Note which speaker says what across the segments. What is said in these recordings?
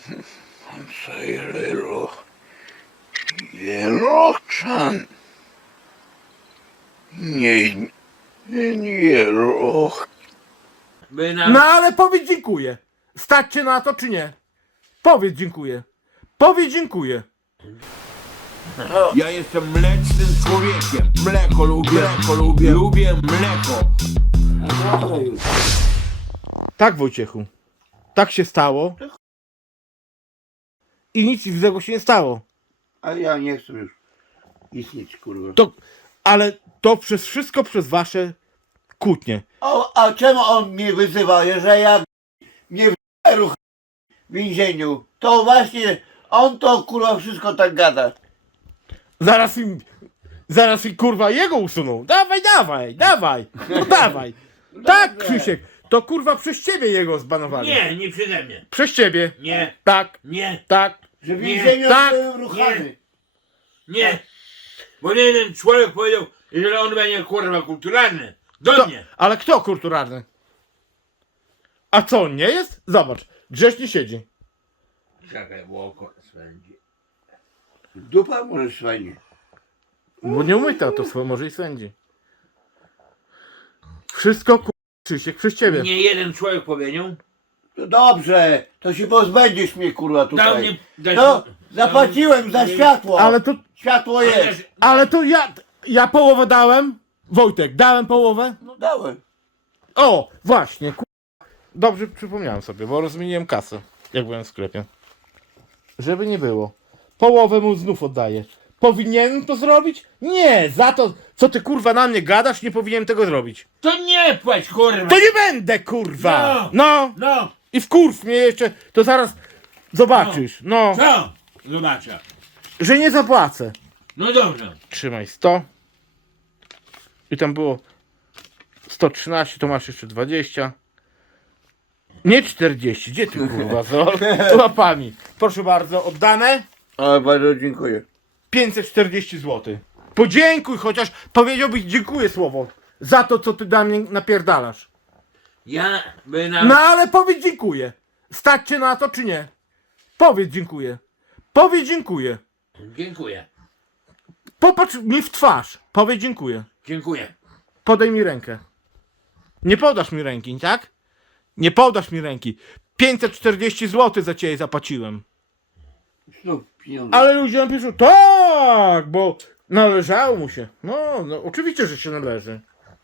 Speaker 1: Säger Jeroczan. Nie roch.
Speaker 2: No ale powiedz dziękuję. Stać cię na to czy nie? Powiedz dziękuję. Powiedz dziękuję.
Speaker 3: Ja jestem mlecznym człowiekiem. Mleko lubię mleko.
Speaker 2: Tak, Wojciechu. Tak się stało. I nic złego się nie stało.
Speaker 1: A ja nie chcę już istnieć, kurwa.
Speaker 2: Ale to wszystko przez wasze kłótnie.
Speaker 1: A czemu on mnie wyzywa, jeżeli ja mnie ruch w więzieniu? To właśnie on to kurwa wszystko tak gada.
Speaker 2: Zaraz im kurwa jego usuną. Dawaj. No dawaj. Tak, Krzysiek. To kurwa przez ciebie jego zbanowali.
Speaker 4: Nie przeze mnie.
Speaker 2: Przez ciebie.
Speaker 4: Nie,
Speaker 2: Tak,
Speaker 4: nie,
Speaker 2: tak.
Speaker 1: Że w więzieniu
Speaker 2: tak,
Speaker 1: byłem ruchany.
Speaker 4: nie. Bo jeden człowiek powiedział, że on będzie kurwa kulturalny. Do mnie.
Speaker 2: Ale kto kulturalny? A co on nie jest? Zobacz, grzecznie siedzi.
Speaker 4: Czekaj, bo oko swędzi.
Speaker 1: Dupa możesz fajnie.
Speaker 2: Bo nie umyta, to swoje może i sędzi. Wszystko Krzysiek przez ciebie.
Speaker 4: Nie jeden człowiek powiedział.
Speaker 1: To dobrze, to się pozbędziesz mnie kurwa
Speaker 4: Dał
Speaker 1: tutaj.
Speaker 4: mnie...
Speaker 1: No, zapłaciłem za światło.
Speaker 2: Ale to,
Speaker 1: Światło jest.
Speaker 2: ja połowę dałem. Wojtek, dałem połowę.
Speaker 1: No dałem.
Speaker 2: O, właśnie, dobrze przypomniałem sobie, bo rozmieniłem kasę, jak byłem w sklepie. Żeby nie było. Połowę mu znów oddaję. Powinienem to zrobić? Nie, za to, co ty kurwa na mnie gadasz, nie powinienem tego zrobić.
Speaker 4: To nie płać kurwa.
Speaker 2: To nie będę kurwa! No!
Speaker 4: No,
Speaker 2: I wkurw mnie jeszcze, to zaraz zobaczysz. No,
Speaker 4: co? Zobaczę.
Speaker 2: że nie zapłacę.
Speaker 4: No dobrze.
Speaker 2: Trzymaj 100. I tam było 113, to masz jeszcze 20. Nie 40, gdzie ty kurwa z łapami? Proszę bardzo, oddane
Speaker 1: Ale bardzo dziękuję.
Speaker 2: 540 zł. Podziękuj chociaż, powiedziałbyś dziękuję słowo za to, co ty dla mnie napierdalasz.
Speaker 4: Ja by na...
Speaker 2: No ale powiedz dziękuję. Stać cię na to czy nie? Powiedz dziękuję. Powiedz dziękuję.
Speaker 4: Dziękuję.
Speaker 2: Popatrz mi w twarz. Powiedz dziękuję.
Speaker 4: Dziękuję.
Speaker 2: Podaj mi rękę. Nie podasz mi ręki, tak? Nie podasz mi ręki. 540 zł za ciebie zapłaciłem.
Speaker 1: Znów pieniądze.
Speaker 2: Ale ludzie napiszą, tak, bo należało mu się. No, oczywiście, że się należy.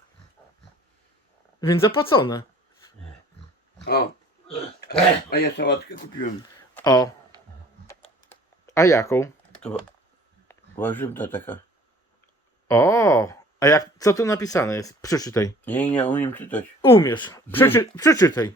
Speaker 2: Więc zapłacone.
Speaker 1: O. A ja sałatkę kupiłem.
Speaker 2: O. A jaką?
Speaker 1: To warzywna taka.
Speaker 2: O. A jak, co tu napisane jest? Przeczytaj.
Speaker 1: Nie umiem czytać.
Speaker 2: Umiesz. Przeczytaj.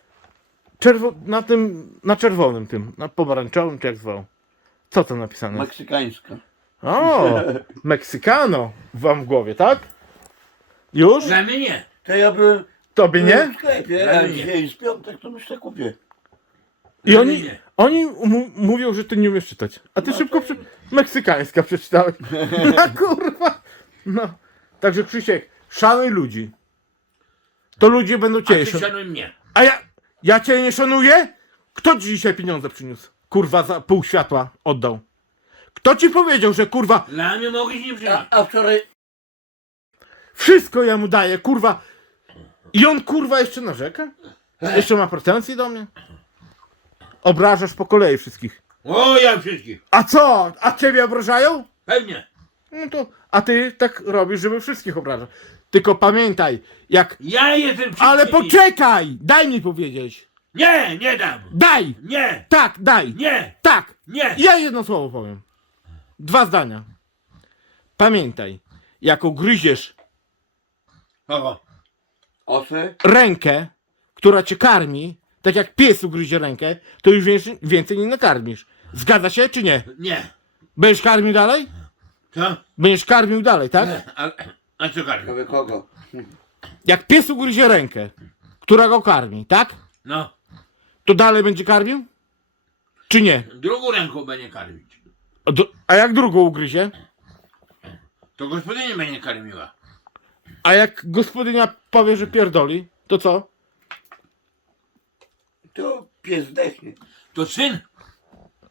Speaker 2: Na czerwonym tym, na pomarańczowym, czy jak zwał. Co to napisane?
Speaker 1: Meksykańska.
Speaker 2: O, Meksykano wam w głowie, tak? Już?
Speaker 4: Dla mnie nie.
Speaker 1: To ja byłem
Speaker 2: Tobie nie?
Speaker 1: w sklepie, a dzisiaj jest piątek, to myślę kupię.
Speaker 2: I
Speaker 4: Dla
Speaker 2: oni,
Speaker 4: mnie nie.
Speaker 2: oni mówią, że ty nie umiesz czytać. A ty szybko meksykańska przeczytałeś. No kurwa. No. Także Krzysiek, szanuj ludzi. To ludzie będą
Speaker 4: A
Speaker 2: cię
Speaker 4: ty
Speaker 2: szanować.
Speaker 4: szanuj mnie.
Speaker 2: A ja cię nie szanuję? Kto ci dzisiaj pieniądze przyniósł? Kurwa, za pół światła oddał. Kto ci powiedział, że kurwa,
Speaker 4: Dla mnie mogłeś nie przyjąć.
Speaker 1: A wczoraj
Speaker 2: wszystko ja mu daję, kurwa. I on kurwa jeszcze narzeka? Jeszcze ma pretensje do mnie? Obrażasz po kolei wszystkich.
Speaker 4: O, ja wszystkich.
Speaker 2: A co? A ciebie obrażają?
Speaker 4: Pewnie.
Speaker 2: No to, a ty tak robisz, żeby wszystkich obrażać. Tylko pamiętaj, jak...
Speaker 4: Ja jestem wszystkim.
Speaker 2: Ale poczekaj! Daj mi powiedzieć.
Speaker 4: Nie, nie dam.
Speaker 2: Daj!
Speaker 4: Nie,
Speaker 2: Tak, daj!
Speaker 4: nie,
Speaker 2: Tak!
Speaker 4: nie.
Speaker 2: Ja jedno słowo powiem. 2 zdania. Pamiętaj, jak ugryziesz
Speaker 4: Kogo?
Speaker 1: osę,
Speaker 2: rękę, która cię karmi, tak jak pies ugryzie rękę, to już więcej nie nakarmisz. Zgadza się, czy nie?
Speaker 4: Nie.
Speaker 2: Będziesz karmił dalej?
Speaker 4: Co?
Speaker 2: Będziesz karmił dalej, tak?
Speaker 4: A co każdy?
Speaker 1: ciekawe kogo.
Speaker 2: Jak pies ugryzie rękę, która go karmi, tak?
Speaker 4: No.
Speaker 2: To dalej będzie karmił? Czy nie?
Speaker 4: Drugą ręką będzie karmić.
Speaker 2: A jak drugą ugryzie?
Speaker 4: To gospodyni będzie karmiła.
Speaker 2: A jak gospodynia powie, że pierdoli, to co?
Speaker 1: To pies zdechnie.
Speaker 4: To syn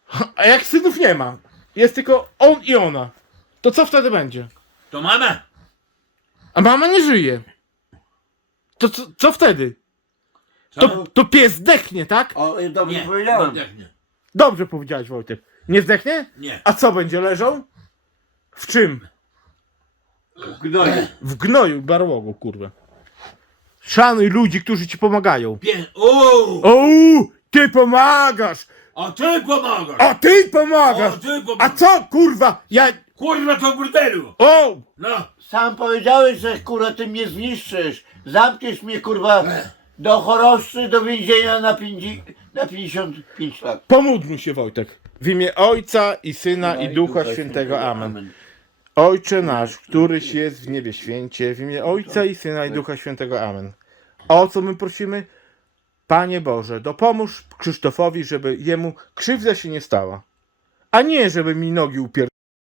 Speaker 2: A jak synów nie ma, jest tylko on i ona, to co wtedy będzie?
Speaker 4: To mama.
Speaker 2: A mama nie żyje. To co wtedy? To pies zdechnie, tak?
Speaker 1: O, dobrze
Speaker 4: Nie,
Speaker 1: powiedziałem.
Speaker 4: nie.
Speaker 2: Dobrze powiedziałeś, Wojtek. Nie zdechnie?
Speaker 4: Nie.
Speaker 2: A co będzie leżał? W czym?
Speaker 1: Gnoje.
Speaker 2: W gnoju, barłogu, kurwa. Szanuj ludzi, którzy ci pomagają. O, ty pomagasz!
Speaker 4: A ty pomagasz.
Speaker 2: A ty pomagasz!
Speaker 4: O, ty pomagasz.
Speaker 2: A co, kurwa? Ja...
Speaker 4: Kurwa to w burdelu.
Speaker 2: O!
Speaker 4: No.
Speaker 1: Sam powiedziałeś, że kurwa ty mnie zniszczysz. Zamkniesz mnie kurwa do choroszczy, do więzienia na 55 lat.
Speaker 2: Pomódl się, Wojtek. W imię Ojca i Syna i Ducha Świętego. Amen. Ojcze nasz, któryś jest w niebie święcie, w imię Ojca i Syna i Ducha Świętego. Amen. O co my prosimy? Panie Boże, dopomóż Krzysztofowi, żeby jemu krzywda się nie stała, a nie żeby mi nogi upier...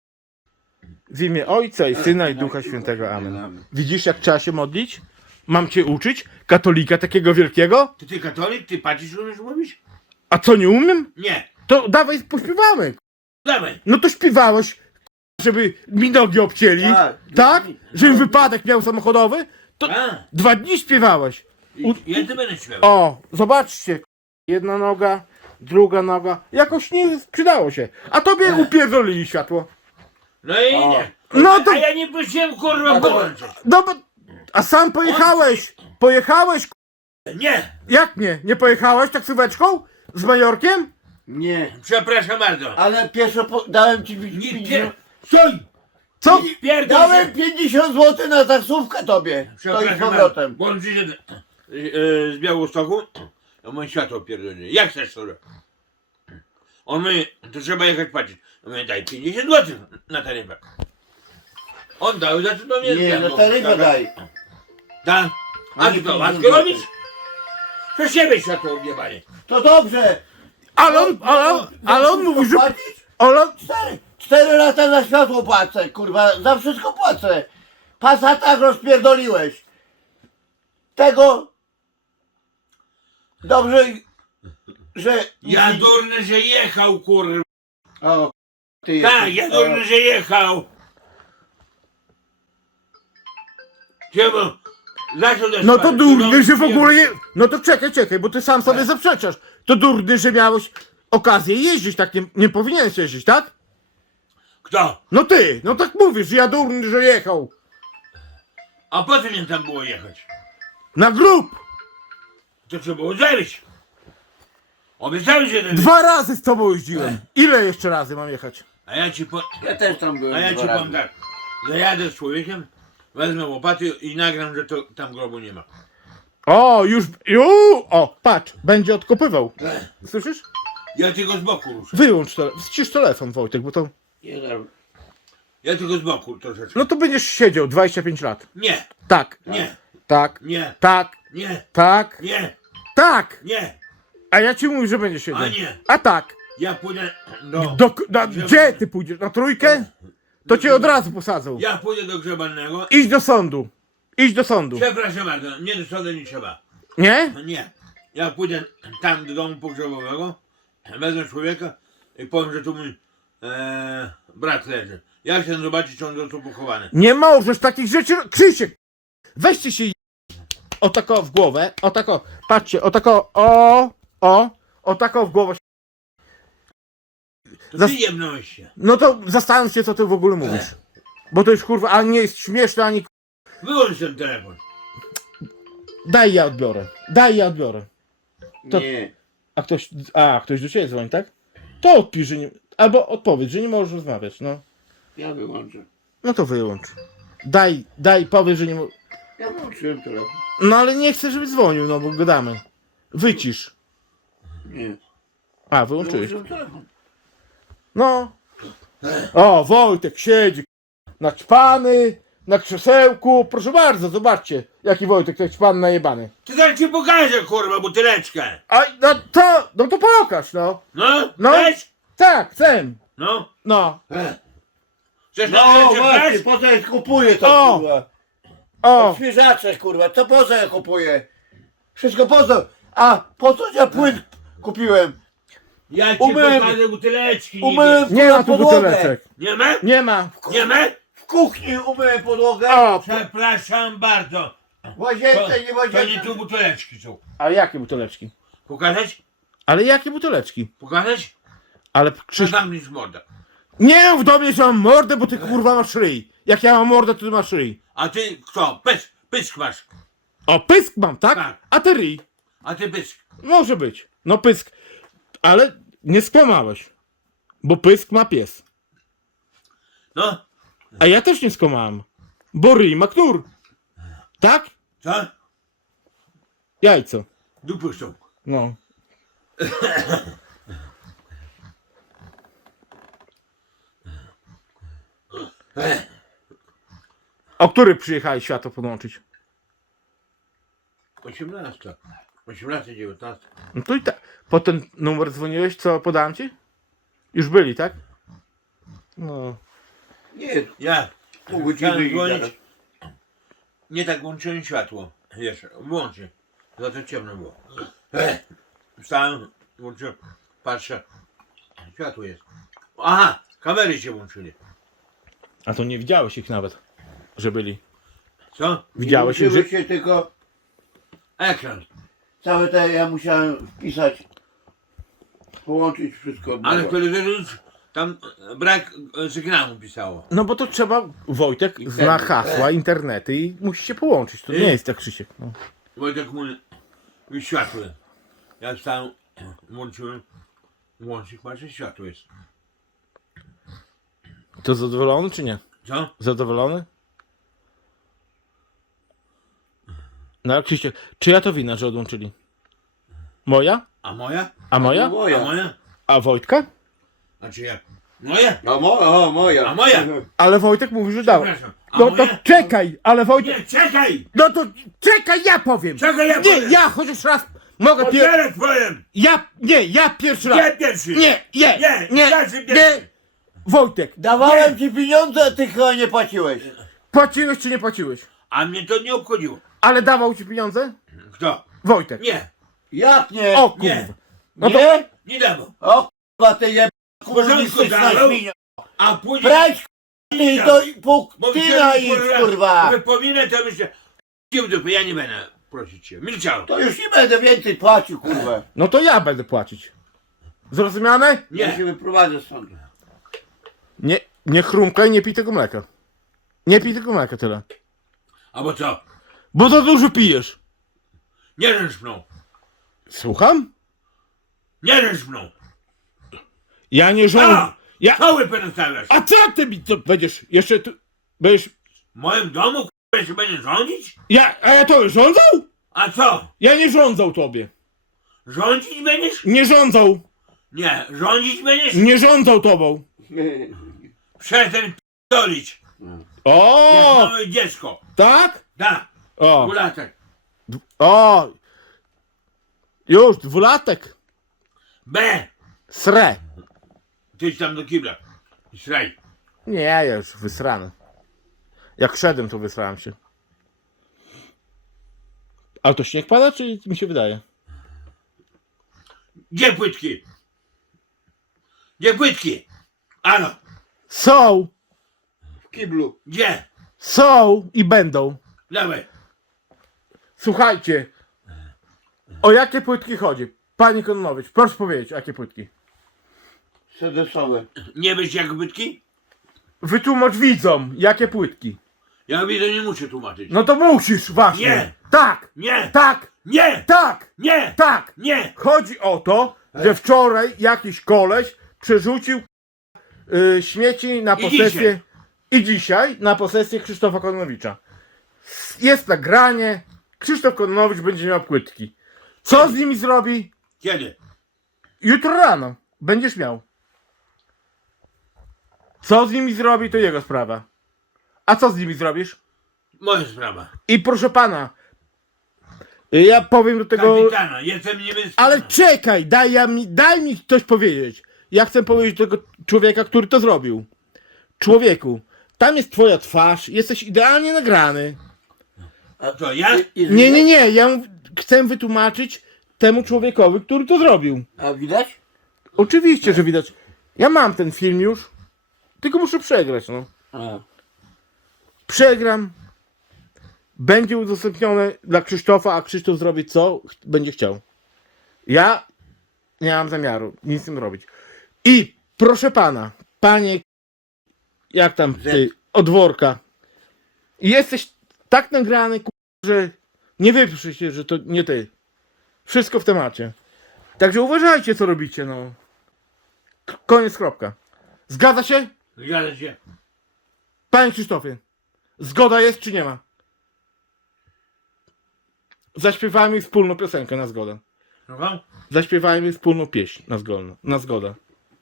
Speaker 2: W imię Ojca i Syna i Ducha Świętego. Amen. Widzisz, jak trzeba się modlić? Mam cię uczyć? Katolika takiego wielkiego?
Speaker 4: Ty katolik? Ty patrzysz, umiesz mówić?
Speaker 2: A co, nie umiem?
Speaker 4: Nie.
Speaker 2: To dawaj pośpiewamy.
Speaker 4: Dawaj.
Speaker 2: No to śpiewałeś, żeby mi nogi obcięli,
Speaker 1: Tak.
Speaker 2: tak? Żebym wypadek miał samochodowy, to
Speaker 4: A.
Speaker 2: 2 dni śpiewałeś.
Speaker 4: Ja ty będę śpiewał.
Speaker 2: O, zobaczcie, jedna noga, druga noga, jakoś nie przydało się. A tobie upierdolili światło.
Speaker 4: No i nie.
Speaker 2: No to,
Speaker 4: A ja nie puściłem kurwa wyłączyć.
Speaker 2: no bo, a sam pojechałeś,
Speaker 4: Nie.
Speaker 2: jak nie? Nie pojechałeś taksóweczką? Z Majorkiem?
Speaker 1: Nie.
Speaker 4: Przepraszam bardzo.
Speaker 1: Ale pierwsze dałem ci
Speaker 4: Nie
Speaker 1: 50.
Speaker 4: pier... Stój.
Speaker 2: Co?
Speaker 4: Pierdol
Speaker 1: Dałem
Speaker 4: się.
Speaker 1: 50 zł na taksówkę tobie. To i z
Speaker 4: Przepraszam
Speaker 1: powrotem.
Speaker 4: bardzo. Bo on przyjdzie z Białostoku, a mój światło pierdolnie. Jak chcesz to? On mówi, to trzeba jechać płacić. Ja mówię, daj 50 zł na taryfę. On dał, za co to mnie
Speaker 1: Nie, no taryfę daj.
Speaker 4: Tak? A
Speaker 1: nie
Speaker 4: ty to
Speaker 1: 50
Speaker 4: łaskę
Speaker 1: zł.
Speaker 4: robisz? To siebie światło objebanie.
Speaker 1: To dobrze.
Speaker 2: Ale on mówi, że...
Speaker 1: Płacić?
Speaker 2: Ale...
Speaker 1: 4 lata za światło płacę, kurwa, za wszystko płacę. Passata rozpierdoliłeś. Tego... Dobrze, że...
Speaker 4: Ja durny, że jechał, kurwa.
Speaker 1: O, ty
Speaker 4: Tak,
Speaker 1: jesteś-
Speaker 4: ja durny, że jechał. Czemu? Zaczął też
Speaker 2: No to
Speaker 4: spać.
Speaker 2: durny, że w ogóle nie... No to czekaj, bo ty sam sobie zaprzeczasz. To durny, że miałeś okazję jeździć, tak nie powinieneś jeździć, tak?
Speaker 4: Kto?
Speaker 2: No ty, no tak mówisz, że ja durny, że jechał.
Speaker 4: A po co mnie tam było jechać?
Speaker 2: Na grób!
Speaker 4: To trzeba było zaryć. Obiecałeś, że ten...
Speaker 2: 2 razy z tobą jeździłem. Ile jeszcze razy mam jechać?
Speaker 4: A ja ci po...
Speaker 1: Ja też tam byłem.
Speaker 4: A ja ci
Speaker 1: 2 razy.
Speaker 4: powiem tak. Zajadę z człowiekiem, wezmę łopaty i nagram, że to tam grobu nie ma.
Speaker 2: O, już... O, patrz, będzie odkopywał. Słyszysz?
Speaker 4: Ja tylko z boku ruszę.
Speaker 2: Wyłącz ścisz telefon, Wojtek, bo to...
Speaker 4: Ja tylko z boku troszeczkę.
Speaker 2: No to będziesz siedział 25 lat.
Speaker 4: Nie,
Speaker 2: Tak,
Speaker 4: nie,
Speaker 2: tak,
Speaker 4: nie,
Speaker 2: tak,
Speaker 4: nie,
Speaker 2: tak,
Speaker 4: nie,
Speaker 2: tak.
Speaker 4: nie.
Speaker 2: A ja ci mówię, że będziesz siedział.
Speaker 4: A nie.
Speaker 2: A tak.
Speaker 4: Ja pójdę do...
Speaker 2: Gdzie ty pójdziesz? Na trójkę? To cię od razu posadzą.
Speaker 4: Ja pójdę do grzebalnego.
Speaker 2: Idź do sądu. Idź do sądu.
Speaker 4: Przepraszam bardzo, nie do sądu nie trzeba.
Speaker 2: Nie?
Speaker 4: Nie. Ja pójdę tam do domu pogrzebowego, wezmę człowieka i powiem, że tu mój brat leży. Ja chcę zobaczyć, czy on został pochowany.
Speaker 2: Nie możesz takich rzeczy... Krzysiek! Weźcie się o tako w głowę. O tako. Patrzcie, o tako. O tako w głowę.
Speaker 4: To
Speaker 2: Zas-
Speaker 4: ty jebnąłeś się.
Speaker 2: No to zastanów się, co ty w ogóle mówisz. Bo to już kurwa, ani nie jest śmieszne, ani...
Speaker 4: Wyłącz ten telefon.
Speaker 2: Daj ja odbiorę. To-
Speaker 1: Nie.
Speaker 2: Ktoś do ciebie dzwoni, tak? To odpisz, że nie... Albo odpowiedz, że nie możesz rozmawiać, no.
Speaker 1: Ja wyłączę.
Speaker 2: No to wyłącz. Powiedz, że nie możesz...
Speaker 1: Ja wyłączyłem telefon.
Speaker 2: No ale nie chcę, żeby dzwonił, no bo gadamy. Wycisz.
Speaker 1: Nie.
Speaker 2: A, wyłączyłeś.
Speaker 1: Wyłączyłem telefon.
Speaker 2: No. O, Wojtek siedzi. Naćpany, na krzesełku. Proszę bardzo, zobaczcie. Jaki Wojtek, to ćpan najebany.
Speaker 4: Ty zaraz ci pokażę, kurwa, buteleczkę.
Speaker 2: A, no to pokaż, no.
Speaker 4: No,
Speaker 2: No.
Speaker 4: weź.
Speaker 2: Tak, chcę.
Speaker 4: No.
Speaker 2: No.
Speaker 4: Chcesz
Speaker 1: No
Speaker 4: na
Speaker 1: właśnie,
Speaker 4: brać?
Speaker 1: po co ja kupuję to
Speaker 2: O!
Speaker 1: kurwa?
Speaker 2: O,
Speaker 1: Świeżacze kurwa, to po co ja kupuję? Wszystko po co? A po co ja płyn kupiłem?
Speaker 4: Ja ci
Speaker 1: Umyłem-
Speaker 4: pokażę buteleczki.
Speaker 1: umyłem-
Speaker 2: Nie ma tu
Speaker 1: podłogę.
Speaker 2: buteleczek.
Speaker 4: Nie ma?
Speaker 2: Nie ma.
Speaker 4: Nie ma?
Speaker 1: W kuchni umyłem podłogę.
Speaker 2: O,
Speaker 4: Przepraszam bardzo.
Speaker 1: W łazience, nie w
Speaker 4: To nie
Speaker 1: łazience.
Speaker 4: tu buteleczki są.
Speaker 2: a jakie buteleczki?
Speaker 4: Pokazać?
Speaker 2: Ale jakie buteleczki?
Speaker 4: Pokazać?
Speaker 2: Ale
Speaker 4: Czy
Speaker 2: Krzyś...
Speaker 4: zamknij mordę.
Speaker 2: Nie w domu, że mam mordę, bo ty kurwa masz ryj. Jak ja mam mordę, to ty masz ryj.
Speaker 4: A ty kto? Pysk masz.
Speaker 2: O, pysk mam, tak?
Speaker 4: Tak.
Speaker 2: A ty ryj.
Speaker 4: A ty pysk.
Speaker 2: Może być. No pysk. Ale nie skłamałeś. Bo pysk ma pies.
Speaker 4: No,
Speaker 2: A ja też nie skłamałem. Bo ryj ma knur. Tak?
Speaker 4: co?
Speaker 2: Jajco.
Speaker 4: Dupy są.
Speaker 2: No. O który przyjechałeś światło podłączyć?
Speaker 4: 18. 18, 19.
Speaker 2: No to i tak. Po ten numer dzwoniłeś, co podałem ci? Już byli, tak? No.
Speaker 1: Nie,
Speaker 4: Ja
Speaker 1: pół godziny
Speaker 4: chciałem
Speaker 1: i zaraz.
Speaker 4: dzwonić. Nie tak włączyłem światło. Jeszcze, włączę. Za to ciemno było. Wstałem, włączyłem. Patrzę. Światło jest. Aha, kamery się włączyli.
Speaker 2: A to nie widziałeś ich nawet, że byli.
Speaker 4: Co?
Speaker 2: Widziałeś ich, że...
Speaker 1: Włączyły się tylko
Speaker 4: Ekran.
Speaker 1: całe te, ja musiałem wpisać, połączyć wszystko. od
Speaker 4: Ale
Speaker 1: nowa.
Speaker 4: w telewizorze tam brak sygnału pisało.
Speaker 2: No bo to trzeba, Wojtek zna
Speaker 1: Internet.
Speaker 2: hasła, internety i musi się połączyć. To nie jest tak, Krzysiek. No.
Speaker 4: Wojtek mówi, światło. Ja wstałem, włączyłem. Włączyć, patrzę, światło jest.
Speaker 2: To zadowolony czy nie?
Speaker 4: Co?
Speaker 2: Zadowolony? No Krzysiek, czyja to wina, że odłączyli? Moja?
Speaker 4: A moja?
Speaker 2: A moja?
Speaker 4: A moja?
Speaker 2: A Wojtka?
Speaker 4: Znaczy ja. Moja?
Speaker 1: Moja.
Speaker 4: A moja?
Speaker 2: Ale Wojtek mówi, że dał.
Speaker 4: Przepraszam. A
Speaker 2: No to
Speaker 4: moja?
Speaker 2: czekaj, ale Wojtek...
Speaker 4: Nie, czekaj!
Speaker 2: No to czekaj, ja powiem.
Speaker 4: Czekaj, ja
Speaker 2: Nie,
Speaker 4: powiem.
Speaker 2: ja chociaż raz mogę
Speaker 4: Otwieraj powiem!
Speaker 2: ja pierwszy raz.
Speaker 4: Nie pierwszy!
Speaker 2: Nie,
Speaker 4: każdy pierwszy.
Speaker 2: Wojtek,
Speaker 1: Dawałem ci pieniądze, a ty chyba nie płaciłeś.
Speaker 2: płaciłeś czy nie płaciłeś?
Speaker 4: A mnie to nie obchodziło.
Speaker 2: Ale dawał ci pieniądze?
Speaker 4: Kto?
Speaker 2: Wojtek.
Speaker 4: Nie,
Speaker 1: Jak nie?
Speaker 2: O kurwa.
Speaker 4: nie,
Speaker 2: No to
Speaker 1: nie?
Speaker 4: nie dawał.
Speaker 1: O kurwa, ty je...
Speaker 4: porządku dawał? A później...
Speaker 1: Brać ty do Puktina
Speaker 4: myślałem,
Speaker 1: idź kurwa.
Speaker 4: Wypominę to myślę... w dupę, ja nie będę prosić cię. Milczałem.
Speaker 1: To już nie będę więcej płacił kurwa.
Speaker 2: No to ja będę płacić. Zrozumiane?
Speaker 1: Ja się
Speaker 4: Nie.
Speaker 1: wyprowadzę stąd.
Speaker 2: Nie chrumkaj, nie pij tego mleka. Nie pij tego mleka tyle.
Speaker 4: Albo co?
Speaker 2: Bo za dużo pijesz.
Speaker 4: Nie ręcz mną.
Speaker 2: Słucham?
Speaker 4: Nie ręcz mną.
Speaker 2: Ja nie rządzę.
Speaker 4: A!
Speaker 2: Ja...
Speaker 4: Cały pedostawiasz.
Speaker 2: A co ty mi to będziesz? Jeszcze tu... Będziesz...
Speaker 4: W moim domu k***a się będzie rządzić?
Speaker 2: A ja to rządzą?
Speaker 4: A co?
Speaker 2: Ja nie rządzą tobie.
Speaker 4: Rządzić będziesz?
Speaker 2: Nie rządzą.
Speaker 4: Nie. Rządzić będziesz?
Speaker 2: Nie rządzą tobą.
Speaker 4: Przestań p***olić. Jak
Speaker 2: O,
Speaker 4: małe dziecko.
Speaker 2: tak?
Speaker 4: Da.
Speaker 2: O,
Speaker 4: Kulatek.
Speaker 2: o. Już, 2-latek.
Speaker 4: B.
Speaker 2: Sre.
Speaker 4: Ty idź tam do kibla. I sraj.
Speaker 2: Nie, ja już wysrany. Jak szedłem, to wysrałem się. A to śnieg pada, czy mi się wydaje?
Speaker 4: Gdzie płytki? Gdzie płytki? Ano.
Speaker 2: Są,
Speaker 1: W kiblu.
Speaker 4: Gdzie?
Speaker 2: są i będą.
Speaker 4: Dawaj.
Speaker 2: Słuchajcie, o jakie płytki chodzi? Panie Kononowicz, proszę powiedzieć, o jakie płytki?
Speaker 1: Sedesowe.
Speaker 4: Nie wiesz jak płytki?
Speaker 2: Wytłumacz widzom, jakie płytki.
Speaker 4: Ja widzę, nie muszę tłumaczyć.
Speaker 2: No to musisz, właśnie.
Speaker 4: Nie.
Speaker 2: Tak,
Speaker 4: Nie.
Speaker 2: tak,
Speaker 4: Nie.
Speaker 2: tak,
Speaker 4: Nie.
Speaker 2: tak.
Speaker 4: Nie.
Speaker 2: Chodzi o to, że wczoraj jakiś koleś przerzucił śmieci na
Speaker 4: I
Speaker 2: posesję
Speaker 4: dzisiaj.
Speaker 2: i dzisiaj na posesję Krzysztofa Kononowicza. Jest nagranie, Krzysztof Kononowicz będzie miał płytki. Co z nimi zrobi?
Speaker 4: Kiedy?
Speaker 2: Jutro rano będziesz miał. Co z nimi zrobi, to jego sprawa. A co z nimi zrobisz?
Speaker 4: Moja sprawa.
Speaker 2: I proszę pana, ja powiem do tego...
Speaker 4: Kapitana. Jestem niebieski.
Speaker 2: Ale czekaj, daj mi coś powiedzieć. Ja chcę powiedzieć do tego człowieka, który to zrobił. Człowieku, tam jest twoja twarz, jesteś idealnie nagrany.
Speaker 4: A co, ja?
Speaker 2: Nie, ja chcę wytłumaczyć temu człowiekowi, który to zrobił.
Speaker 1: A widać?
Speaker 2: Oczywiście, że widać. Ja mam ten film już, tylko muszę przegrać, no.
Speaker 1: A.
Speaker 2: Przegram. Będzie udostępnione dla Krzysztofa, a Krzysztof zrobi co będzie chciał. Ja nie mam zamiaru nic z tym robić. I proszę pana, panie, jak tam ty, od worka, jesteś tak nagrany, że nie wypisz się, że to nie ty. Wszystko w temacie. Także uważajcie, co robicie, no. Koniec, kropka. Zgadza się?
Speaker 4: Zgadza się.
Speaker 2: Panie Krzysztofie, zgoda jest czy nie ma? Zaśpiewajmy wspólną piosenkę na zgodę.
Speaker 4: Słucham?
Speaker 2: Zaśpiewajmy wspólną pieśń na zgodę.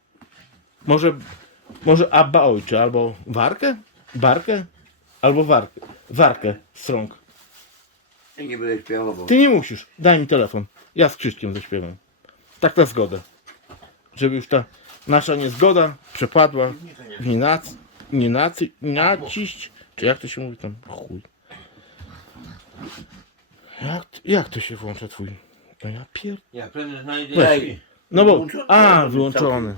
Speaker 2: Może Abba Ojcze, albo Warkę? Barkę? Albo Warkę Strąg.
Speaker 1: Ja nie będę śpiewał.
Speaker 2: Ty nie musisz. Daj mi telefon. Ja z Krzyśkiem zaśpiewam. Tak na zgodę. Żeby już ta nasza niezgoda przepadła w nienaciść. Czy jak to się mówi tam? Chuj. Jak to się włącza twój? No ja
Speaker 4: Ja pewnie znajdę.
Speaker 2: Weź.
Speaker 4: jakiś-
Speaker 2: No bo...
Speaker 1: Wyłączony?
Speaker 2: A, wyłączony.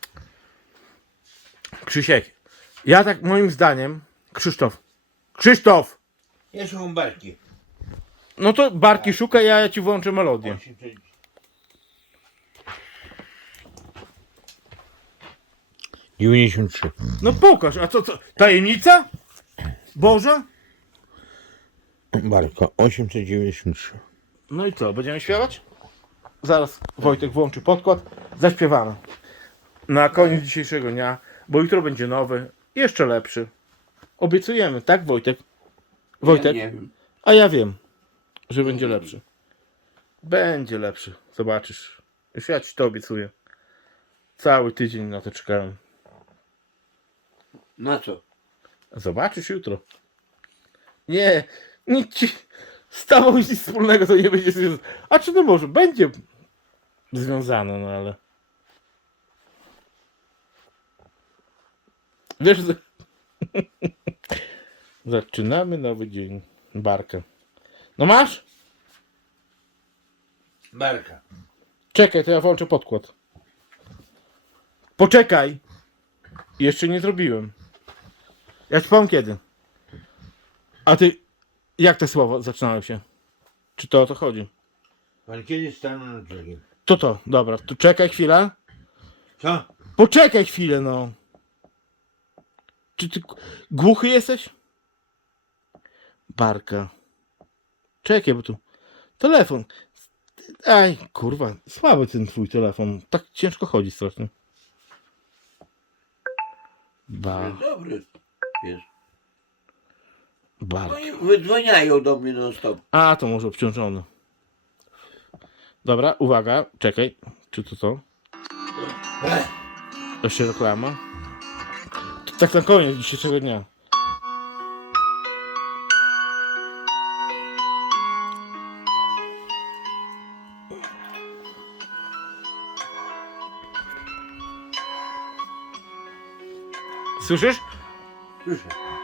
Speaker 2: Krzysiek. Ja tak moim zdaniem... Krzysztof!
Speaker 4: Ja szukam barki.
Speaker 2: No to barki szukaj, ja ci włączę melodię.
Speaker 4: 93.
Speaker 2: No pokaż, a co? Tajemnica? Boża?
Speaker 4: Barka 893.
Speaker 2: No i co, będziemy śpiewać? Zaraz Wojtek włączy podkład, zaśpiewamy. Na koniec dzisiejszego dnia, bo jutro będzie nowy, jeszcze lepszy. Obiecujemy, tak Wojtek? Wojtek?
Speaker 1: Ja nie wiem.
Speaker 2: A ja wiem, że będzie lepszy. Będzie lepszy, zobaczysz. Już ja ci to obiecuję. Cały tydzień na to czekałem.
Speaker 1: Na co?
Speaker 2: Zobaczysz jutro. Nie, nic ci z tobą nic wspólnego to nie będzie związane. A czy to może będzie związane, no ale... Wiesz, zaczynamy nowy dzień. Barkę. No masz?
Speaker 4: Barka.
Speaker 2: Czekaj, to ja włączę podkład. Poczekaj. Jeszcze nie zrobiłem. Ja ci powiem kiedy. A ty, jak te słowa zaczynały się? Czy to o to chodzi?
Speaker 4: Pan kiedyś stanął na brzegu.
Speaker 2: To, dobra, to czekaj chwilę.
Speaker 4: Co?
Speaker 2: Poczekaj chwilę, no. Czy ty głuchy jesteś? Barka. Czekaj, bo tu telefon. Aj, kurwa, słaby ten twój telefon. Tak ciężko chodzi strasznie.
Speaker 1: Dobry. Jest.
Speaker 2: Barka.
Speaker 1: Oni wydzwaniają do mnie non stop.
Speaker 2: A, to może obciążony. Dobra, uwaga, czekaj. Czy to co? Jeszcze reklama. To tak na koniec dzisiejszego dnia. Słyszysz?
Speaker 4: Słyszę.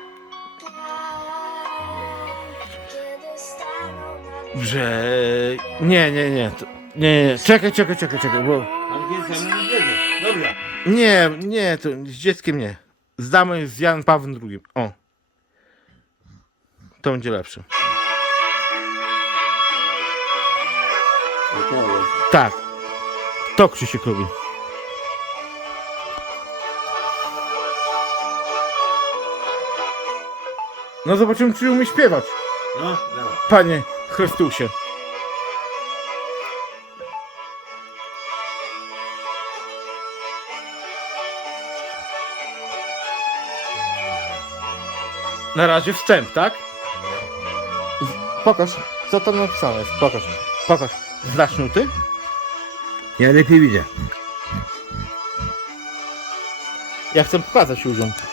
Speaker 2: Że... Nie. Nie. Czekaj, bo...
Speaker 4: Pan kiedyś stanął na brzegu. Dobra.
Speaker 2: Nie, to z dzieckiem nie. Z damą jest z Janem Pawłem II. O. To będzie lepsze.
Speaker 1: Gotowe.
Speaker 2: Tak. To Krzysiek robi. No zobaczymy, czy umie śpiewać.
Speaker 4: No, dobra.
Speaker 2: Panie Chrystusie. Na razie wstęp, tak? Pokaż, co tam napisane jest. Pokaż. Znasz nuty?
Speaker 4: Ja lepiej widzę.
Speaker 2: Ja chcę pokazać ludziom.